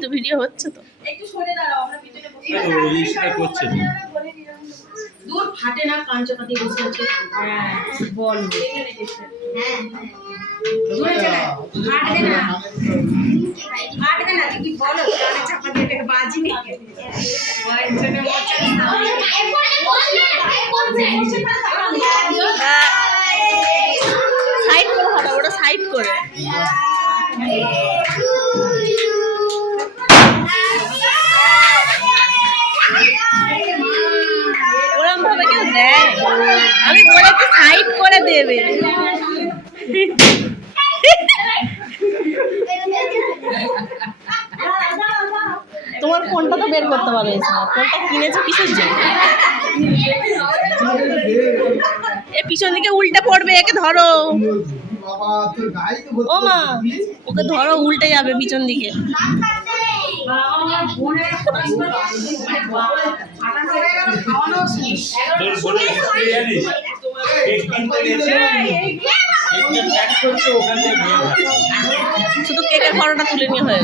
তো ভিডিও হচ্ছে তো। একটু সরে দাঁড়াও, আমরা পিছনে বসে সেটা করছে না। দূর ফাটে না কান চাপাতে বসে আছে। হ্যাঁ বল। হ্যাঁ দূরে চলে ফাটবে না, ফাটবে না, কি বলো কানে চাপা দিয়ে এটাকে বাজি নি ওই জন্য মোচা সাইড করে হবে, ওটা সাইড করে। ওরম ভাবে কেউ দেয়? আমি বলেছি সাইড করে দেবে। তোমার ফোনটা তো বের করতে পারো, ফোনটা কিনেছো কিসের জন্য? এ পিছন দিকে উল্টে পড়বে, একে ধরো। ও মা, ওকে ধরো, উল্টে যাবে পিছন দিকে। শুধু কেকের ফটোটা তুলে নিয়ে হয়ে